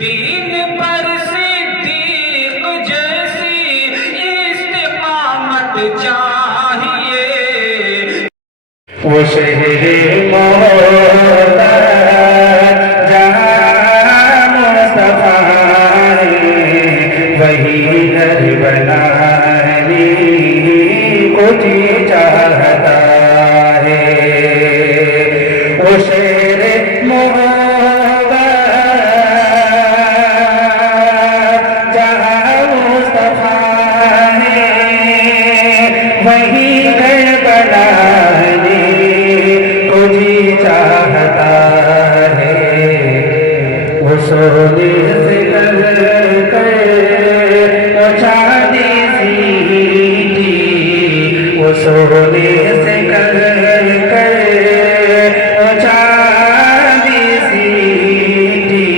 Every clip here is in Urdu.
دین پر صدیق جیسی استقامت چاہیے، وہ شہر مولا جہاں مصطفیٰ نے وہی گھر بنانے کو جی چاہتا ہے۔ وہ شہر مولا جہاں مصطفیٰ نے وہی گھر بنانے کو جی چاہتا ہے۔ وہ سونے سے کر وہ چاندی سی تھی، وہ سونے سے کر وہ چاندی سی تھی،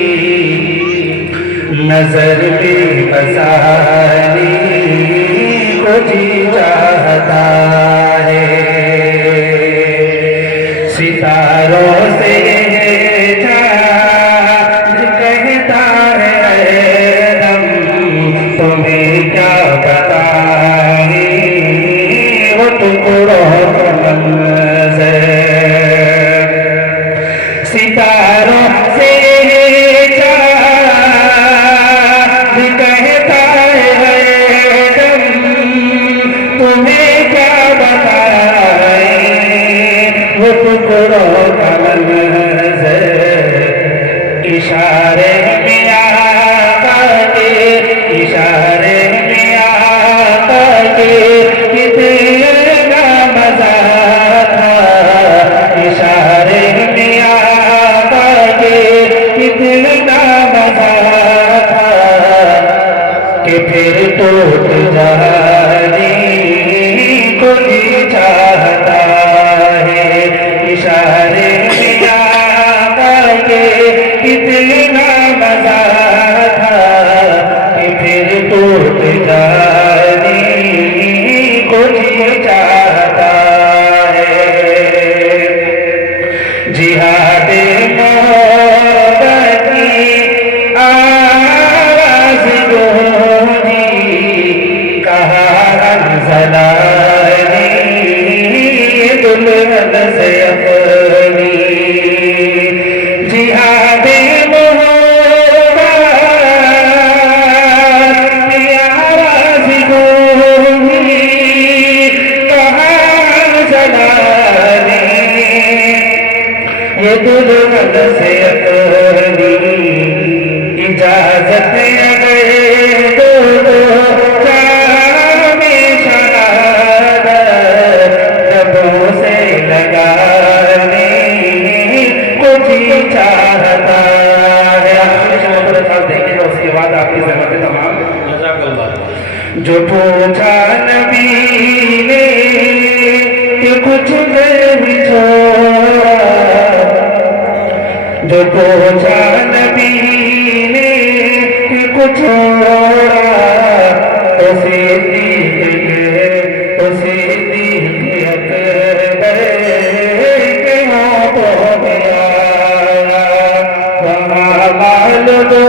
نظر میں بسانے کو جی چاہتا ہے۔ ستاروں سے چاند کہتا ہے اے دم تمہیں کیا بتائیں وہ ٹکڑوں کا منظر۔ ستاروں سے چاند کہتا ہے اے دم تمہیں کیا بتائیں وہ ٹکڑوں کا منظر۔ اشارے میں آقا کے، اشارے میں آقا کے کتنا مزہ تھا، اشارے میں آقا کے کتنا مزہ تھا کہ پھر ٹوٹ جانے کو جی چاہتا ہے۔ اشارے میں آقا کے کتنا مزہ تھا کہ پھر ٹوٹ جانے کو جی چاہتا ہے۔ جہاد محبت کی آواز گونجی، کہا انزلانی دلہن سے اپنی۔ جہاد محبت کی آواز گونجی، کہا انزلانی یہ دلہن سے اپنی۔ اجازت اگر دو جام شہادت لبوں سے لگانے کو جی چاہتا ہے۔ دیکھیں گا اس کے بعد آپ کی زحمتیں تمام۔ جو پوچھا نبی نے کہ کچھ بھی چھوڑا، جو پوچھا نبی نے کہ کچھ چھوڑا، اسے صدیق اکبر کے ہاتھوں میں آیا، وہاں مال دو